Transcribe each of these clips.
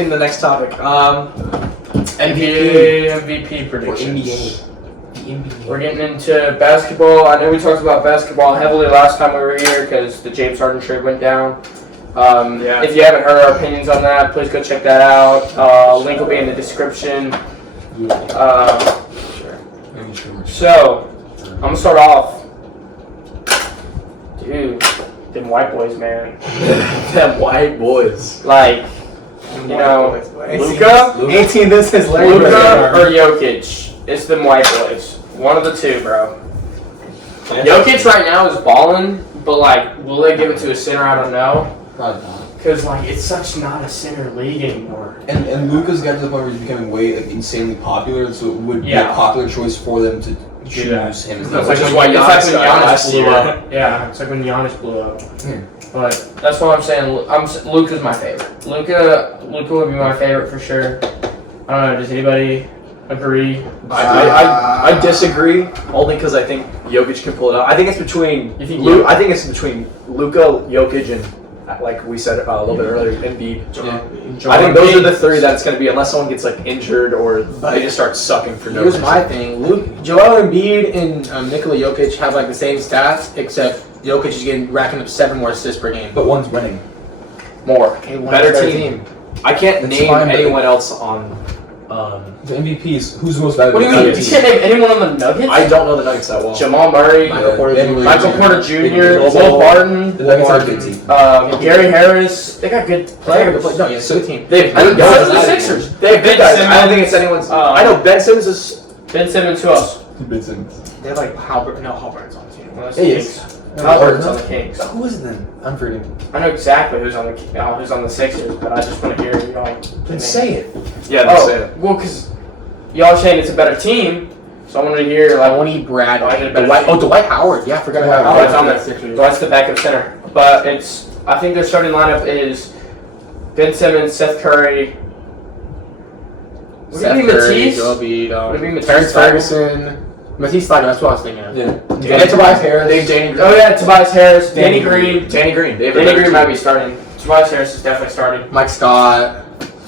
get into the next topic. MVP predictions. NBA. We're getting into basketball. I know we talked about basketball heavily last time we were here because the James Harden trade went down. If you haven't heard our opinions on that, please go check that out. Link will be in the description. So, I'm going to start off. Dude, them white boys, man. Them white boys. Like, you know, Luka? 18 this is Larry Luka Bird. or Jokic? It's them white boys. One of the two, bro. Jokic right now is balling, but like, will they give it to a center? I don't know. Probably not. Because like, it's such not a center league anymore. And Luka's got to the point where he's becoming insanely popular, so it would be a popular choice for them to choose him. It's like when Giannis blew up. Yeah, it's like when Giannis blew up. But that's what I'm saying. Luka's my favorite. Luka would be my favorite for sure. I don't know. Does anybody agree? I disagree only because I think Jokic can pull it out. I think it's between Luka, Jokic, and like we said a little bit earlier, Embiid. I think those are the three that it's going to be unless someone gets like injured or they just start sucking for no reason. Here's my thing: Joel Embiid and Nikola Jokic have like the same stats, except Jokic is racking up 7 more assists per game. But one's winning. More. Okay, Better team. I can't name anyone else on. The MVPs. Who's the most valuable? What do you mean? You can't name anyone on the Nuggets? I don't know the Nuggets that well. Jamal Murray, Michael Porter Jr., Will Barton, The Nuggets are a good team. Gary Harris. They got good players. No, yeah, so good team. They have good So guys. do the Sixers. They have good guys. I don't think it's anyone's. I know Ben Simmons is. Ben Simmons, who else? Ben Simmons. They have like Halbert's on the team. Well, that's He the is. Kings. Halbert's on the Kings. So who is it then? I'm forgetting. I know exactly who's on the Sixers, but I just want to hear you like. Then say it. Yeah, they say it. Well, because y'all saying it's a better team, so I wanted to hear like. Tony Bradley. Dwight- Dwight Howard. Yeah, I forgot about Dwight's on Howard. there. Dwight's the backup center, but I think their starting lineup is Ben Simmons, Seth Curry. What do you mean Matisse? Joel Embiid, What do you mean Matisse? Terrence Ferguson. Matisse Thybulle, that's what I was thinking of. Yeah. And Tobias Harris. Danny Green. Oh yeah, Tobias Harris, Danny Green. Danny Green. They have a Danny better Green might team. be starting. Tobias Harris is definitely starting. Mike Scott.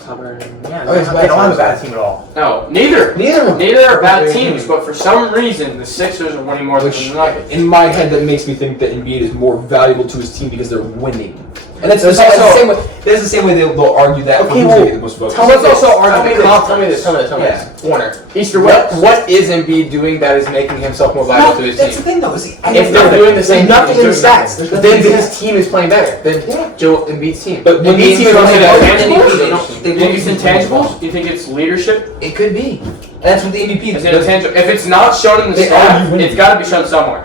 Yeah, they don't have a bad team at all. No, neither. Neither are bad teams, but for some reason the Sixers are winning more than the Nuggets. In my head, that makes me think that Embiid is more valuable to his team because they're winning. And that's the same way they'll argue that. Okay, for who's well, gonna get the most votes. Tell me this. also argue Tell me this. Warner. East or What West? is Embiid doing that is making himself more valuable to his That's the team? thing, though. Is If they're doing the same nothing in the thing, stats. then his team is playing better than Joel Embiid's team. But when Embiid's the team is team playing is better playing than intangibles? MVP. Do you think it's intangibles? Do you think it's leadership? It could be. And that's what the MVP Is it intangible? If it's not shown in the They stat, argue winning. it's got to be shown somewhere.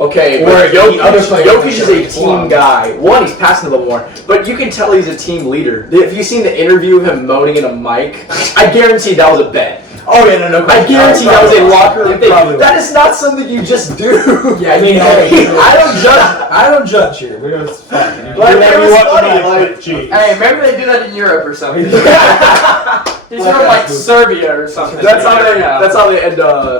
Okay, Or but the other players Jokic is a can team guy. One, he's passing a little more, but you can tell he's a team leader. Have you seen the interview of him moaning in a mic? I guarantee that was a bet. Oh yeah, no. I guarantee that was a locker room thing. Probably. That is not something you just do. Yeah, I mean, I don't judge here. We're just fine. Like, it was funny, like, Hey, maybe they do that in Europe or something. He's from like Serbia or something. That's how they end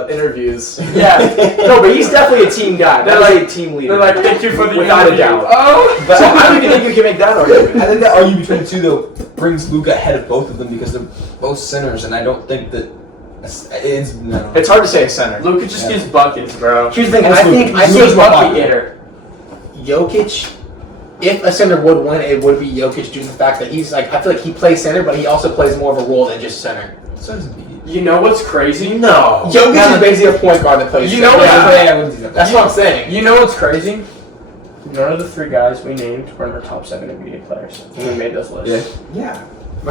interviews. Yeah. No, but he's definitely a team guy. They're That's like- a team leader. They're like, thank you for the Without a interview. doubt. Oh. So I don't even think you can make that argument. I think that argument between the two, though, brings Luka ahead of both of them because they're both centers, and I don't think that it's no. It's hard to say a center. Luka just gets buckets, bro. Here's the thing. That's I think He's a bucket Jokic. getter. If a center would win, it would be Jokic due to the fact that he's like, I feel like he plays center, but he also plays more of a role than just center. So does Embiid. You know what's crazy? No. Jokic is basically a point guard that plays You center. know what's Yeah. crazy? That's what I'm saying. You know what's crazy? None of the 3 guys we named were in our top 7 NBA players when we made those lists. Yeah.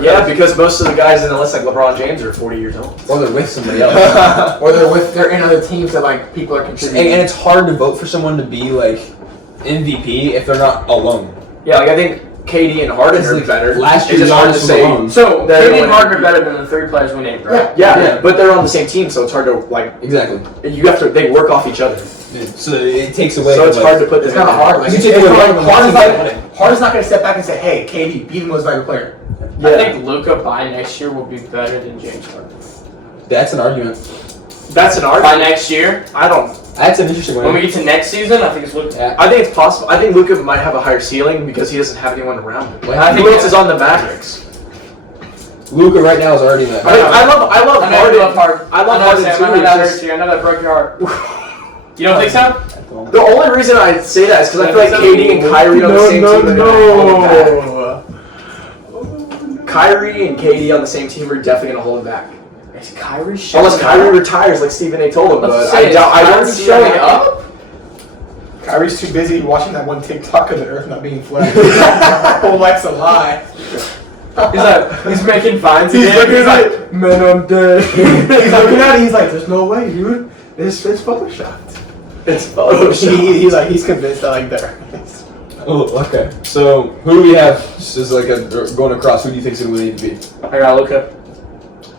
Yeah, because most of the guys in the list, like LeBron James, are 40 years old. Or they're with somebody else. Or they're in other teams that like people are contributing. And it's hard to vote for someone to be like MVP if they're not alone. Yeah, like I think KD and Harden It's are like better. last It's year just hard to Giannis was say. alone. So, They're KD the and one- Harden are better than the 3 players we named, right? Yeah, but they're on the same team, so it's hard to like. Exactly. They work off each other. So it takes away. So it's like, hard to put. It's kind of hard. Like, You take away Harden's not going to step back and say, "Hey, KD, be the most valuable player." I think Luka by next year will be better than James Harden. That's an argument. That's an By argument. next year, I don't. That's an interesting when one. we get to next season, I think it's Luka. Yeah. I think it's possible. I think Luka might have a higher ceiling because he doesn't have anyone around him. I think Who else is on the Mavericks? Luka right now is already in that. I love I know you love Harden. Harden. I love Harden Harden too. I know too. that It's hurts you. I know that broke your heart. You don't think so? The only reason I say that is because I feel like KD and Kyrie on the same team. No. Kyrie and KD on the same team are definitely gonna hold him back. Is Kyrie showing Unless Kyrie retires, like Stephen A. told him, but I don't see that showing happening. up. Kyrie's too busy watching that one TikTok of the Earth not being flat. Whole life's a lie. He's making vines He's again. looking He's at like, man, I'm dead. He's looking at it. He's like, "There's no way, dude. It's photoshopped." It's Photoshop. He's like, he's convinced that like there. Oh, okay. So who do we have? Just as like going across. Who do you think is going to win MVP? I got Luka.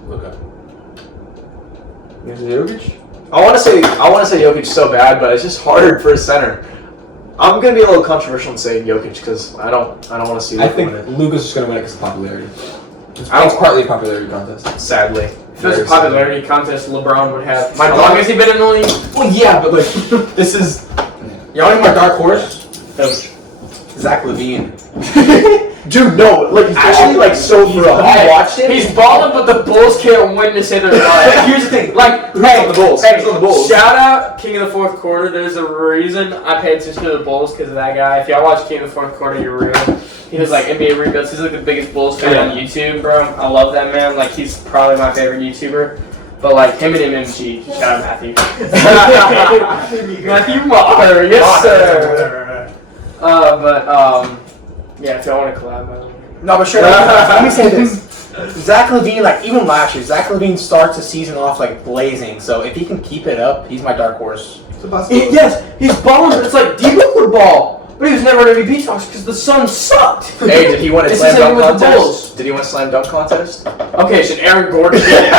Luka. Jokic? I want to say Jokic so bad, but it's just hard for a center. I'm gonna be a little controversial and say Jokic because I don't want to see. I Luka think win it. Luka's just going to win it because of popularity. It's I don't- partly a popularity contest. Sadly, If there's a popularity contest, LeBron would have. My How dog- long has he been in the league? Well, yeah, but like this is. Y'all know my dark horse? Zach LaVine. Dude, no, like actually, like so for real. Have you watched it? He's balling, but the Bulls can't win to say they're lying. Here's the thing. Like, Who's hey, on the Bulls? hey, Who's on the Bulls? shout out King of the Fourth Quarter. There's a reason I pay attention to the Bulls because of that guy. If y'all watch King of the Fourth Quarter, you're real. He does like NBA rebuilds. He's like the biggest Bulls fan on YouTube, bro. I love that man. Like he's probably my favorite YouTuber. But like him and MMG, shout out Matthew. Matthew Walker, yes sir. Yeah, if y'all want to collab, by the way. No, but sure. Let me say this. Zach LaVine, like even last year, Zach LaVine starts the season off like blazing. So if he can keep it up, he's my dark horse. Yes, he's balling. It's like D-Book would ball, but he was never in MVP talks because the Suns sucked. Hey, did he win a It's slam the same dunk with the contest? Bulls. Did he win a slam dunk contest? Okay, should Aaron Gordon get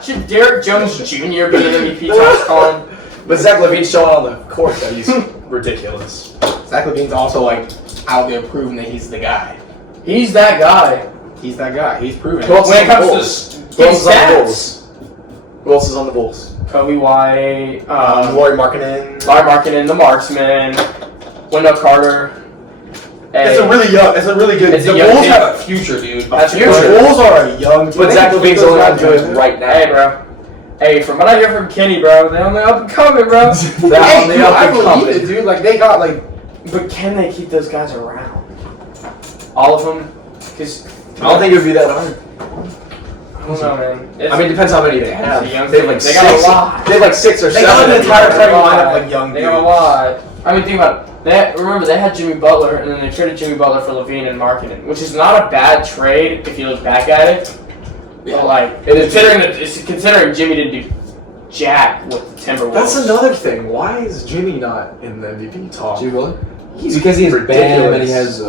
it? Should Derek Jones Jr. be an MVP talks calling? But Zach LaVine's showing on the court that he's ridiculous. Zach LaVine's also like out there proving that he's the guy. He's that guy. He's that guy. He's proven Who it. else When it is on the comes Bulls? to Who else is on the stats. Bulls? Who else is on the Bulls? Kobe White, Laurie Markkinen. Larry Markkinen, the Marksman, Wendell Carter. It's a really young. It's a really good. It's a The young Bulls team. have a future, dude. That's The future. Bulls are a young team. But Zach LaVine's only on good right. right now. Hey, bro. Hey, from what I hear from Kenny, bro, they're on the up and coming, bro. They're Hey, on the dude, up I and believe coming. it, dude. Like they got like. But can they keep those guys around? All of them? Because I don't think it would be that hard. I don't know, man. I mean, it depends how many they have. It's a young They have like team. They six. got a lot. They have like 6 or They 7. got an entire starting They got a lineup lot. like young They dudes. got a lot. I mean, think about it. Remember, they had Jimmy Butler, and then they traded Jimmy Butler for LaVine and Markkinen, which is not a bad trade if you look back at it. But like, It is considering Jimmy didn't do jack with the Timberwolves. That's another thing. Why is Jimmy not in the MVP talk? Jimmy Butler? He's Because he has Bam ridiculous. and he has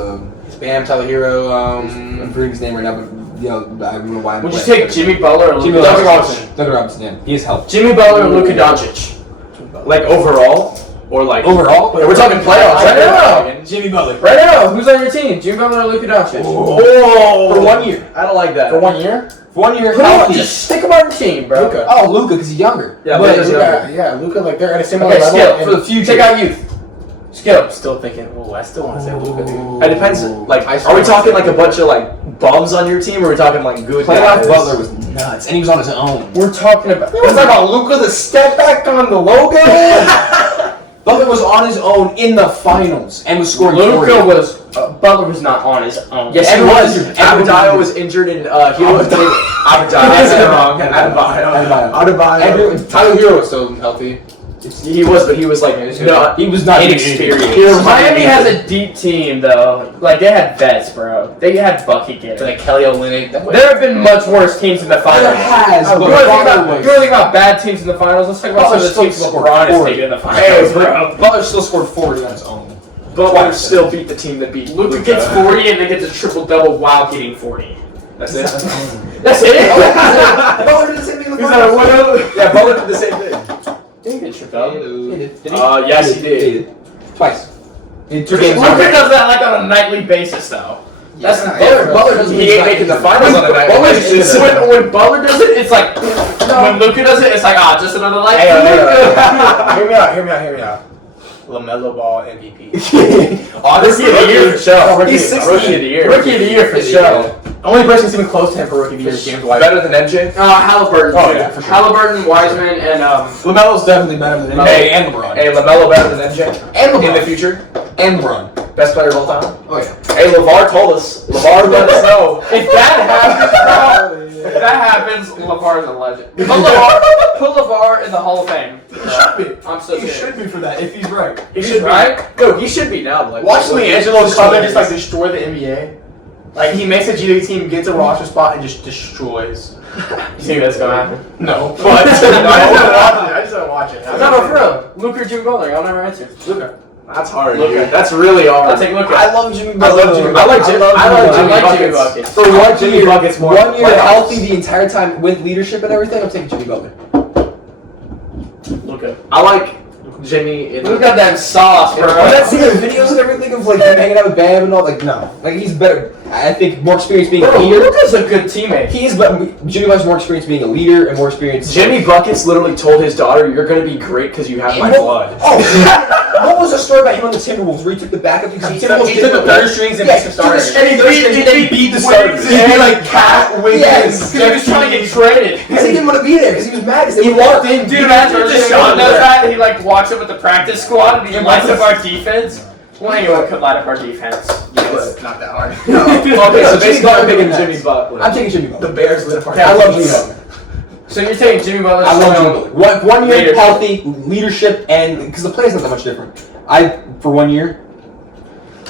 Bam, Tyler Hero. I'm forgetting his name right now, but you know I don't know why. I'm Would you blanking. take Jimmy Butler or Jimmy Luka Butler. Doncic? Duncan Robinson, yeah, he has helped. Jimmy Butler or Luka Doncic? Like overall, or like Overall, We're talking playoffs right now. Jimmy Butler. Right now, who's on your team? Jimmy Butler or Luka Doncic? Oh, For 1 year. I don't like that. For 1 year? For 1 year, Put him on, healthy. just stick him on your team, bro. Luka. Oh, Luka, because he's younger. Yeah, but Luka's younger. Yeah, Luka, like they're at a similar Okay, level. skill and for the future. Take out youth. Skill. I'm still thinking. Oh, I still want to say Luka, dude. It depends. Like, I are we talking like a bunch of like bums on your team, or are we talking like good Playoff guys? Butler was nuts, and he was on his own. We're talking about. What's that about Luka? The step back on the logo. Butler was on his own in the finals and was scoring 40. Luka was. Butler was not on his own. Yes, he Everyone was. injured. Everyone Adebayo injured. was injured, and he was Adebayo. That's That's wrong. Adebayo. Adebayo. Tyler Hero was still healthy. He was, but he was like not. He was not Inexperienced. Miami has a deep team though. Like they had vets, bro. They had bucket getters. Like Kelly Olynyk. There have been much worse teams in the finals. There has, You but want to Butler was- think about bad teams in the finals? Let's talk about some of the Butler teams still LeBron has scored taken in the 40. finals, bro. Butler still scored 40 on his own. Butler still beat the team that beat Luka gets 40 and then gets a triple double while getting 40. That's it. That's it. Butler did the same thing in the He's at a 1-0. Yeah, Butler did the same thing. Didn't get triple double. Did he? Yes, he did. Twice. In 2 Luka games. does that like on a nightly basis though. That's Butler doesn't He ain't making the finals on the night. When Butler does it, it's like when Luka does it, it's like just another light. Hear me out. LaMelo Ball MVP. Rookie of the year for sure. He's 16. Rookie of the year. Rookie of the year for sure. Only person who's even close to him for Rookie of the Year is James Wiseman. Better than MJ? Halliburton. Oh, yeah, for sure. Halliburton, Wiseman, and LaMelo's definitely better than Hey, and LeBron. Hey, LaMelo better than MJ? And LeBron. In the future? And LeBron. Best player of all time? Oh yeah. Hey, LeVar told us. LeVar let us know. if that happens, bro, if that happens, LeVar's a legend. Put LeVar in the Hall of Fame. He should be. I'm so He serious. should be for that if he's right. He should right? be. No, he should be now. Like, Watch like, LiAngelo come and just like destroy the NBA. Like he makes a G League team, gets a roster spot, and just destroys. You think that's gonna happen? No, but I just don't watch it. No, for real. Luka or Jimmy Butler? I'll never answer. Luka. That's hard. Luka. Dude. That's really hard. I'll take Luka. I love Jimmy I Butler. love Jimmy. I like Jimmy. I like Jimmy Buckets. Buckets. For one Jimmy year, Buckets more 1 year playoffs. healthy the entire time with leadership and everything, I'm taking Jimmy Butler. Luka. I like Jimmy. In Look at that sauce, bro. I'm not seeing the videos and everything of like him hanging out with Bam and all. Like no, like he's better. I think more experience being a Bro, leader. Luka's a good teammate. He is, but Jimmy has more experience being a leader and more experience. Jimmy Buckets literally told his daughter, "You're gonna be great because you have my blood." Oh, what was the story about him on the Timberwolves where he took the backup? He took the third strings and makes the starters. And they beat the starters. He like Cat Wiggins. Yes. He was trying to get traded. Because he didn't want to be there because he was mad. 'Cause He walked in, Dude, imagine if Deshaun knows that he like walks up with the practice squad and he lights up our defense. Well, anyone could light up our defense. Yeah, it's not that hard. Okay, so Jimmy basically, Butler I'm picking next. Jimmy Butler. I'm taking Jimmy Butler. The Bears lit apart. I love Jimmy Butler. So you're taking Jimmy Butler? I love Jimmy Butler. One year Leadership. healthy leadership and because the play's not that much different. For 1 year.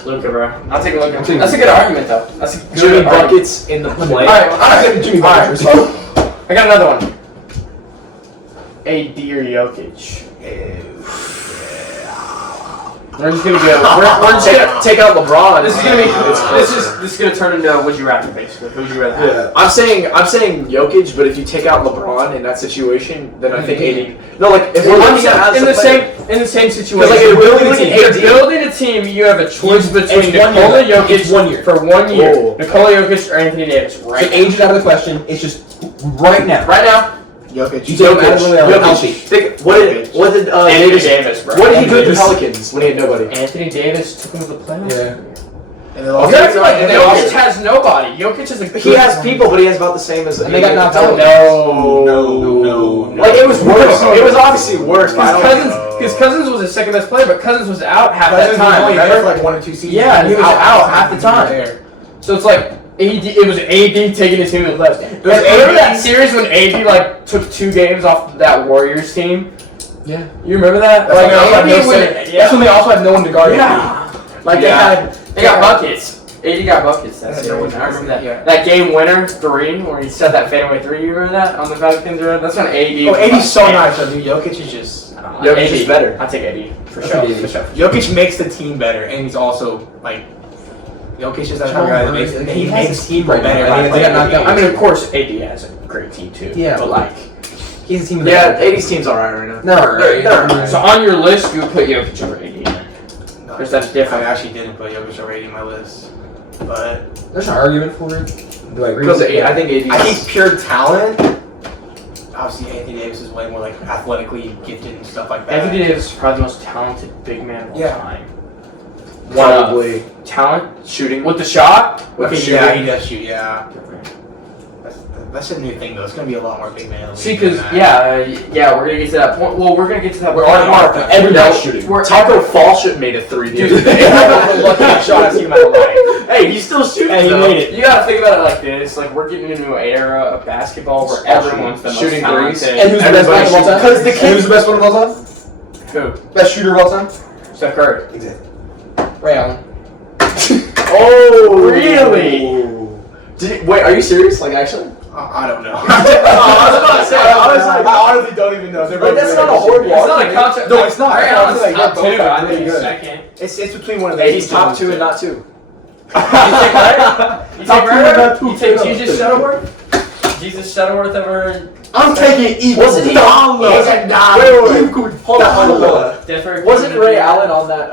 Luka, bro. I'll take Luka. I'm taking That's a good argument, though. That's a good Jimmy argument. Buckets in the play. Alright, I'm taking Jimmy Butler. Alright. I got another one. AD or Jokic? We're just gonna go. We're just gonna Take out LeBron. This is gonna be. It's This is gonna turn into would you rather basically. Who'd you rather have? Yeah. I'm saying Jokic, but if you take out LeBron in that situation, then I think AD. No, like if we're looking at in the same situation. Because, like, if we're looking at You're AD building a team, you have a choice between It's 1 year. Nikola Jokic It's 1 year. for 1 year, Oh. Nikola Jokic or Anthony Davis, right? So age is out of the question. It's just right now. Right now, Jokic. You take him out of the way, Jokic. healthy. What did Anthony Davis? Davis, bro. What did he do with the Davis. Pelicans when he had nobody? Anthony Davis took him to the playoffs. Yeah. And they I lost. feel like And they Jokic lost. has nobody. Jokic is a He has people, but he has about the same as. And they got knocked AD. out. No. Like it was worse. It was obviously worse. But I don't Because Cousins was his second best player, but Cousins was out half Cousins that was time. only there Remember? for like 1 or 2 seasons. Yeah, he was out half the He was time. there. So it's like it was AD taking his team to the playoffs. was Remember AD that series when AD like took 2 games off that Warriors team? Yeah. You remember that? That's when they also had AD no would- center. That's when they also had no one to guard. Yeah. Like Yeah. they They got buckets. AD got buckets that Yeah, series. no I remember that. yeah. That game winner 3 where he set that fadeaway 3. You remember that on the Pelicans? That's when AD. Oh, AD's so nice, though, dude. Jokic is just. Jokic is better. I take AD for I sure. take AD. For sure. Jokic makes the team better, and he's also like. Jokic is that kind of guy that makes He has makes a team people right now. better. I mean, they got knocked out. I mean, of course, AD has a great team too. Yeah. but like, He's a team. Yeah, 80s team's alright right now. No, right. They're so on your list, you would put Jokic over AD. Because that's different. I actually didn't put Jokic already in my list, but There's an argument for it. Do I agree? Because with it? I think AD. I think pure talent. Obviously, Anthony Davis is way more like athletically gifted and stuff like that. Anthony Davis is probably the most talented big man of all Yeah. time. probably Talent shooting. with the shot. With the Okay, shooting. yeah, he does shoot. Yeah, that's a new thing though. It's gonna be a lot more big man. See, because yeah, we're gonna get to that point. Well, we're gonna get to that We're point. already on it. Everybody's shooting. We're Taco Fall should made a 3 Dude, dude. the luckiest shot I've seen in my life. Hey, he's still shooting. Hey, you though. made it. You gotta think about it like this: like we're getting into an era of basketball where everyone's the most Shooting threes. talented. And who's the best Everybody player of all time? Because the And who's the best one of all time? Who? Best shooter of all time? Steph Curry. Exactly. Ray Allen. Oh, Really? Wait, are you serious? Like actually? I don't know. I was about to say. I was like, I honestly don't even know. But that's not a horrible It's not a argument. concept. No, it's not. Ray It's Allen's like, top they're 2. both I really think good. second. It's between one of Hey, those. he's top 2 and not 2. You take Ray? You take Ray? You take Jesus Shuttleworth? Jesus Shuttleworth over I'm taking Iguodala. Wasn't he? Hold on. Denver? Wasn't Ray Allen on that?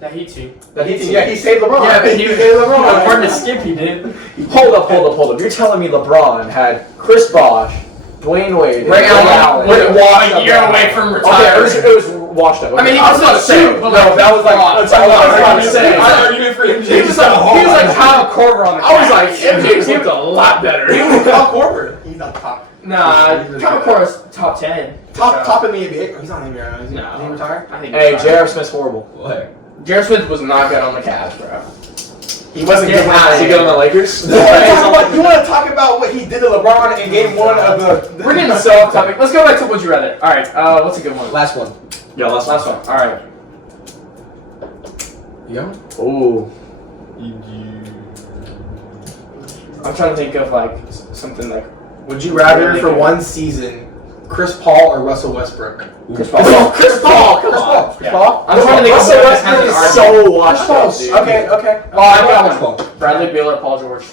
That Heat team? That he Yeah, he saved LeBron. Yeah, but he was LeBron. according to Skip, he did. Hold up. You're telling me LeBron had Chris Bosh, Dwayne Wade, Ray Allen Ray was a year away from Okay, retiring. it was washed up. I mean, he was not shoot, but No, that was like that's all I was He saying. he was like Kyle Korver on the I was like, Cavs. MJ's looked a lot better. Kyle Korver. He's not top. Nah, Kyle Korver's top 10. Top in the NBA. He's not in the NBA. Is he? No. Is he retired? I think Hey, he's J.R. Smith's horrible. What? Jared Smith was not good on the Cavs, bro. He wasn't Get good. out Is he good on the Lakers? You want to talk about what he did to LeBron in Game 1 of the? We're getting so off topic. Let's go back to Would You Rather. All right, what's a good one? Last one. Yeah, last Last one. All right. Yeah. Ooh. I'm trying to think of like something like Would you rather Really for good. one season, Chris Paul or Russell Westbrook? Chris Paul. Chris Paul, come on. Chris Paul. I'm trying to think of Russell someone that Westbrook has is an so washed up, dude. Okay. Oh, I got Chris one. Paul. Bradley Beal or Paul George?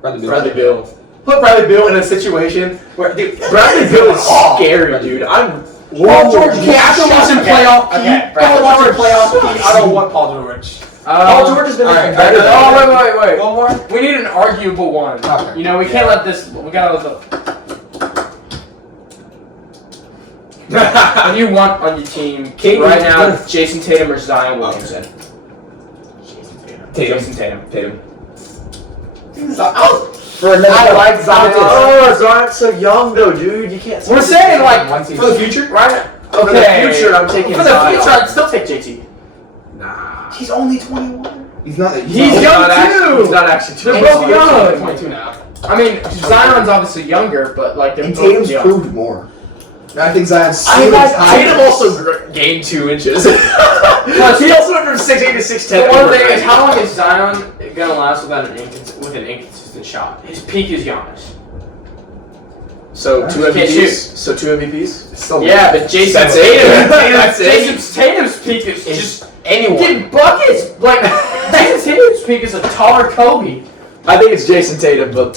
Bradley Beal. Put Bradley Beal in a situation where, dude, Bradley Beal is scary, dude. I'm. Paul George Okay, after watching playoff Okay, Heat, Paul Bradley George playoff Heat. I don't want Paul George. Paul George has been alright, better than Oh, wait. One more. We need an arguable one. Okay. You know, we can't let this. We gotta let the. What do you want on your team Kate right is now? good. Jason Tatum or Zion Williamson? Tatum. For another, I like Zion. Oh, Zion's so young, though, dude. You can't. We're saying like One For season. the future? right. For the future, I'm taking For the Zion. future, I'd still take JT. Nah. He's only 21. He's not. He's young too. He's not actually too They're old. both young. 22 now. I mean, Zion's obviously younger, but like they're And both Tatum's young. proved more. I think Zion's. Tatum also gained 2 inches. He also went from 6'8" to 6'10". The one thing is, how long is Zion gonna last without with an inconsistent shot? His peak is Giannis. So 2 Can't MVPs. shoot. So 2 MVPs. So Yeah, but Jason That's it. Tatum's peak is just Anyone. getting buckets. Like Jason Tatum's peak is a taller Kobe. I think it's Jason Tatum, but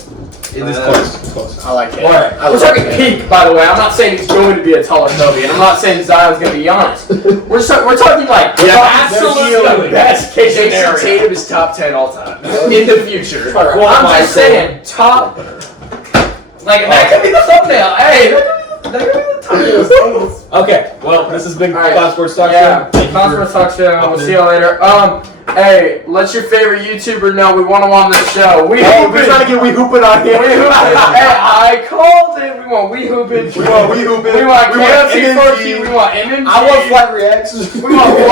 it is close. It's close. I like it. Alright. We're talking peak, by the way. I'm not saying he's going to be a taller Kobe, and I'm not saying Zion's going to be Giannis. We're talking like absolutely the best case Jason scenario. Tatum is top 10 all time in the future. I'm just saying top. Like that could be the thumbnail. Hey, that could be the thumbnail. Okay. Well, this has been All right. Cloud Sports Talk Yeah, Show. Thank you Conference for- Talk Show. hopping We'll in. see y'all later. Hey, let your favorite YouTuber know we want him on this show. We Hey, hooping. we're trying to get We Hoopin' on here. We hooping. Hey, I called it. We want We hooping. We want We Hoopin'. We want We want KFC MMG. 14. We want MMG. I want flight reacts. We want we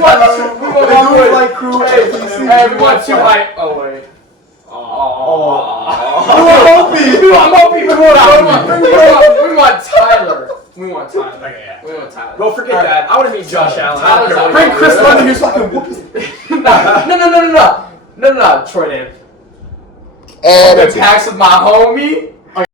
want The one Dude more. Like Crew. Hey, we want 2 hype. Oh wait. We want Mopi. We want Tyler. We want Tyler. Okay, We want Tyler. don't forget that. I want to meet Josh Allen. I don't care what Bring he Chris does. London, who's fucking whooping. No. Troy Dan. And it packs with my homie.